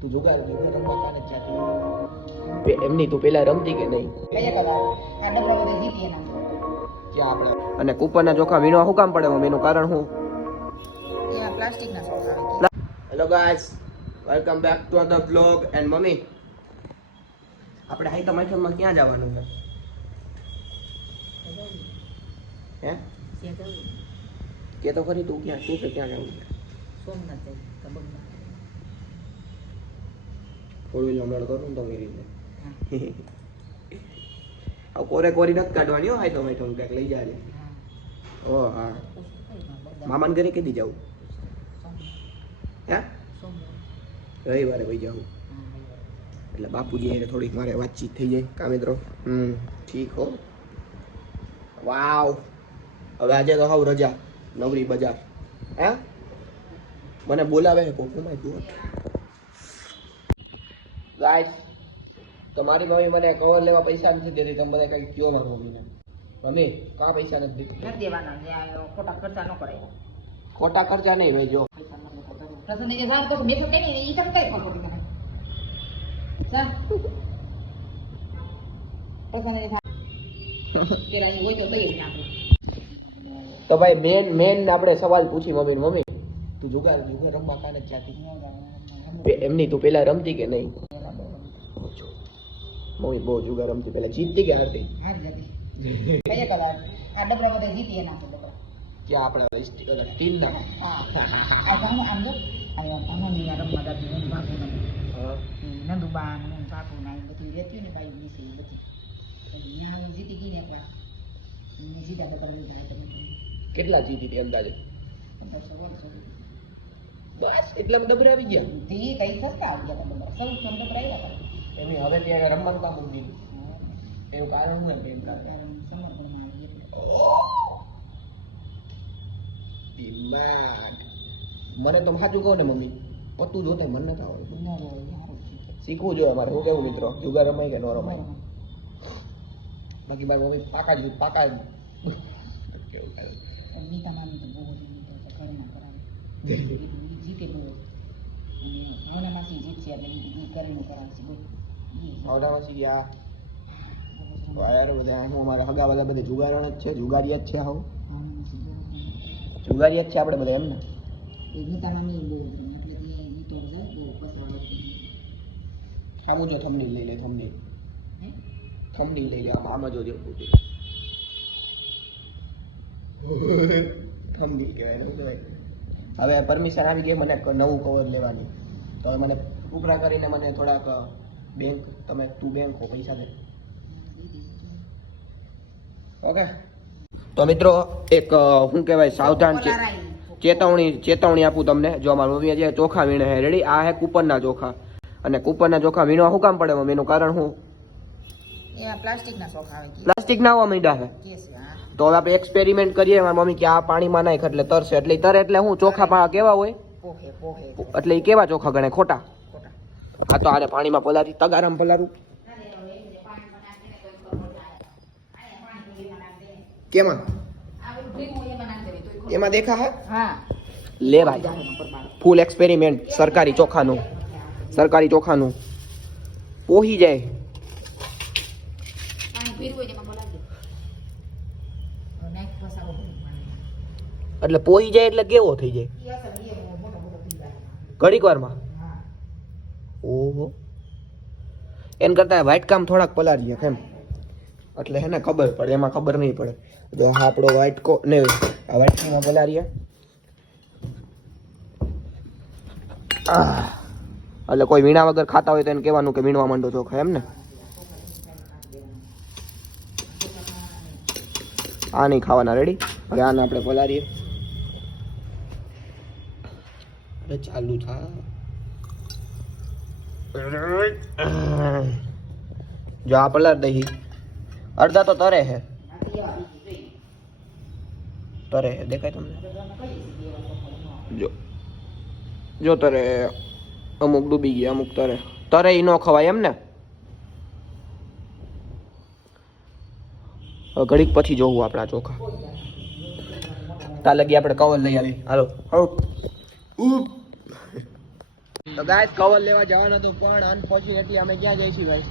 તું જુગાર જુગાર રમવા કાને જાતી એમની તું પેલા રમતી કે નહીં? ક્યાં આપણે. અને કૂપનના ચોખા વીણવા શું કામ પડે? એનું કારણ શું? Hello guys welcome back to the blog and mummy આપણે હાઈ ટમાટરમાં ક્યાં જવાનું છે? હે? કે તો ખરી તું ક્યાં? તું કે ક્યાં જવું છે સોમનાથ કબરમાં ફોર વ્હીલ મેળ કરું ને તો મેરી લે આ કોરે કોરી નત કાઢવાની હો હાઈ તો ક્યાંક લઈ જાજે ઓ હા. મામાન ઘરે કીધી જાઉં? હે? રવિવારે ભાઈ જાઉં. એટલે બાપુજી એને થોડીક મારે વાતચીત થઈ જાય. કા મિત્રો? હમ ઠીક હો. વાવ. હવે આજે તો હાવ રજા. નવરી બજાર. હે? મને બોલાવે કોક. માય ગોડ ગાઈસ તમારી મમ્મી મને કવર લેવા પૈસા નથી દેતી. તમે બધા કઈ કયો મારી મમ્મીને મમ્મી કા પૈસા નથી દેતી? દેવાના. ખોટા ખર્ચા ન કરે ખોટા ખર્ચા નહીં ભાઈ જો. તો ભાઈ મેન મેન આપણે સવાલ પૂછી મમ્મી મમ્મી તું જુગાર જુગાર રમવા કાને જાતી એમની તું પેલા રમતી કે નહીં? મમ્મી બહુ જુગાર રમતી. પેલા જીતતી કે હારતી? ક્યાં આપણા સ્ટીલ ના હા. આ જાણો આમ જો. આ પાનો ની રમવા દાદી હું. બાપુ ને બધી રહેતી ને બાઈ વિશે નથી બધી. જીતી ગઈ ને કેટલા જીતી હતી અંદાજે? બસ એટલા બધા ડબરા આવી ગયા. તે કઈ સસ્તા આવી ગયા તમે? સૌ ચંદ આવ્યા હતા. એની હવે ત્યાં રમવાનું કામ મૂકી દીધું એનું કારણ શું એમ પ્રેમ કારણ ત્યારે સમર્પણમાં આવી એટલે દિમાગ મને તો સાચું કહું ને મમ્મી પતું જોતે મને નતા આવડતું ન રહે સારું છે. શીખવું જોઈએ મારે હું કેવું મિત્રો? જુગાર રમાય કે ન રમાય? બાકી મારી મમ્મી પાકા જ પાકા જ. કેવું જીતે અને ભાવના માસી જીતશે એટલે ઈ કરીને કરાવે છે. બોલ. ઈ આવડામાં આ. વાયર બધા હું અમારે હગાવાલા બધા જુગારણ જ છે જુગારિયા જ છે આવું. ભાવના માસી બહુ જુગારિયા જ છે આપણે બધા એમ ને? એ નીતા મામી બહુ એટલે કે ઈ તો જાય બહુ કસવાડો સામું જો થમની લઈ લે થમની થમડી લઈ લે આમ આમ જ જો થમની કહેવાય શું કહેવાય? હવે પરમિશન આવી ગઈ મને નવું કવર લેવાની. તો હવે મને ઉપરા કરીને મને થોડાક બેંક તમે તું બેંક હો પૈસા દે. ઓકે? તો મિત્રો એક શું કહેવાય સાવધાન છે ચેતવણી ચેતવણી આપું તમને. જો અમારા મમ્મીએ જે ચોખા વીણે હે રેડી આ હે કૂપનના ચોખા. અને કૂપનના ચોખા વીણવા શું કામ પડે? મમ્મી એનું કારણ શું? પ્લાસ્ટિકના ચોખા પ્લાસ્ટિક ના આવવા માંડ્યા છે તો હવે આપણે એક્સપેરિમેન્ટ કરીએ. મારી મમ્મી કે આ પાણીમાં નાખ એટલે તરશે. એટલે તરે એટલે હું ચોખા પા કેવા હોય? એટલે એ કેવા ચોખા ગણે? ખોટા? હા આ તો આને પાણીમાં પલારી તગારામ પલારું કેમાં? એમાં દેખા હે. હા લે ભાઈ. ફૂલ એક્સપેરિમેન્ટ સરકારી ચોખાનું. સરકારી ચોખાનું. પોહી જાય પાણી પીરું હોય તેમાં બોલાવી દે નાખ પસારો એટલે પોઈ જાય એટલે કેવો થઈ જાય? ઘડીક વારમાં? ઓહો. એન કરતાં વ્હાઈટ કામ થોડાક પલારીએ કેમ? એટલે હે ને ખબર પડે, એમાં ખબર નહીં પડે. જો હા આપણો વ્હાઈટ કો ને આ વ્હાઈટ કામમાં પલારીએ આહ. એટલે કોઈ વીણા વગર ખાતા હોય તો એને કહેવાનું કે વીણવા માંડો છો, એમ ને? આ નહીં ખાવાના રેડી હવે આને આપણે પલારીએ અરે ચાલુ થા જો આ પલાર દહી. અડધા તો તરે હે. તરે હે. દેખાય તમને? જો. જો તરે અમુક ડૂબી ગયા અમુક તરે. તરે ઈ ન ખવાય એમ ને ઘડીક પછી જોવું આપણા ચોખા. તા લગી આપણે કવર લઈ આવી હાલો. હાલો ઉપ. તો ગાઈસ કવર લેવા જવાનું હતું પણ અનફોર્ચ્યુનેટલી અમે ક્યાં જઈશું ગાઈસ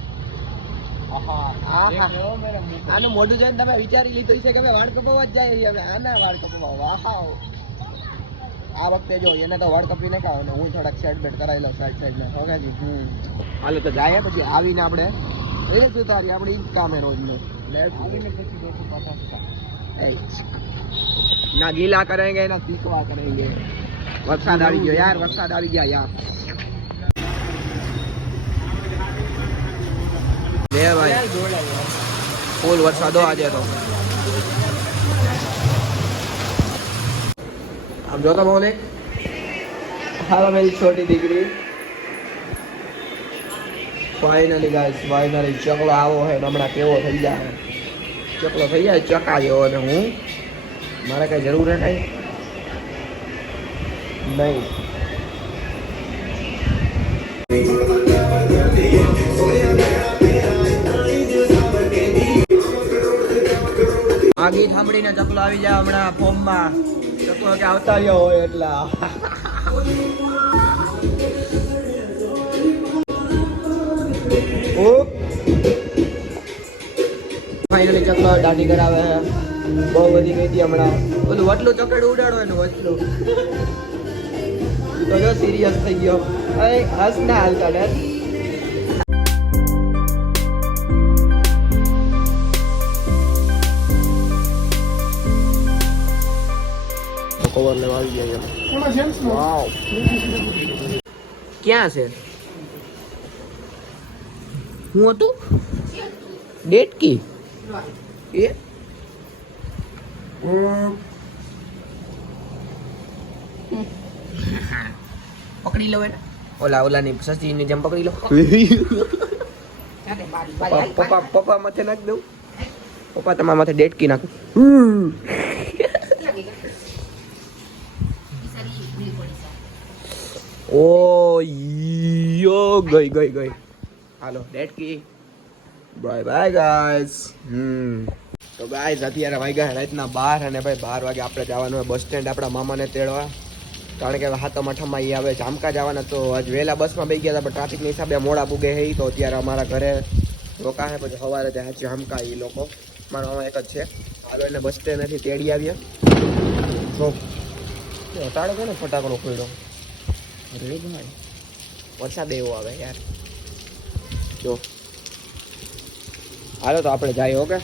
આનું મોઢું જોઈને તમે વિચારી લીધું છે કે અમે વાળ કપાવવા જ જઈએ છીએ અમે આના વાળ કપાવવા. વાહાવ આ વખતે જો એને તો વાળ કપી નાખ્યા અને હું થોડાક સાઈડ બેટ કરાવી લઉં સાઈડ સાઈડમાં. ઓકેજી હમ. હાલો તો જાય પછી આવીને આપણે. રીલ્સ ઉતારી આપણે ઈ જ કામે રોજનું આવીને પછી બેઠું ના ગીલા કરેંગે ના સીખવા કરેંગે વરસાદ આવી ગયો યાર વરસાદ આવી ગયા યાર. લે ભાઈ. ફૂલ વરસાદો આજે તો. આમ જોતા બોલે? હાલો મેરી છોટી દીકરી. ફાઇનલી ગાઈસ ફાઇનલી ચકલો આવો હે હમણાં કેવો થઈ જાય. ચકલો થઈ જાય ચકા અને હું. મારે કઈ જરૂર હે કઈ? નહીં. આ સાંભળીને ચકલો આવી જાય હમણાં ફોર્મમાં. ચકલો કે આવતા રહ્યો હોય એટલા. ફાઈનલી ચકલો દાઢી કરાવે બહુ બધી ગઈ હતી હમણાં. બધું વટલું ચકડ ઉડાડો એનું વટલું. તો જો સિરિયસ થઈ ગયો. અરે હસ ના હાલતા ડર કવર લેવા આવી ગયા ક્યાં છે હું હતું ડેટ કી એ પકડી લો એને ઓલા ઓલા ની સચી ની જેમ પકડી લો પપ્પા પપ્પા માથે નાખ દઉં પપ્પા તમારા માથે ડેટકી નાખું ઓ, યો, ગઈ ગઈ ગઈ. હાલો ડેટકી બાય બાય ગાઈસ હમ. તો ગાઈસ અત્યારે વાગ્યા રાતના બાર અને ભાઈ બાર વાગે આપણે જવાનું હોય બસ સ્ટેન્ડ આપણા મામાને તેડવા. કારણ કે હાથમ આઠમમાં એ આવે જામકા જવાના તો આજ વહેલા બસમાં બેસી ગયા હતા, પણ ટ્રાફિકના હિસાબે મોડા પૂગે હે તો અત્યારે અમારા ઘરે રોકાશે પછી સવારે ત્યાં જામકા એ લોકો. મારા મામા એક જ છે. હાલો, એને બસ સ્ટેન્ડથી તેડી આવ્યા જો તાળો કોને ફટાકડો ખોલ્યો અરે ભાઈ વરસાદ એવો આવે યાર જો હાલો તો આપણે જઈએ ઓકે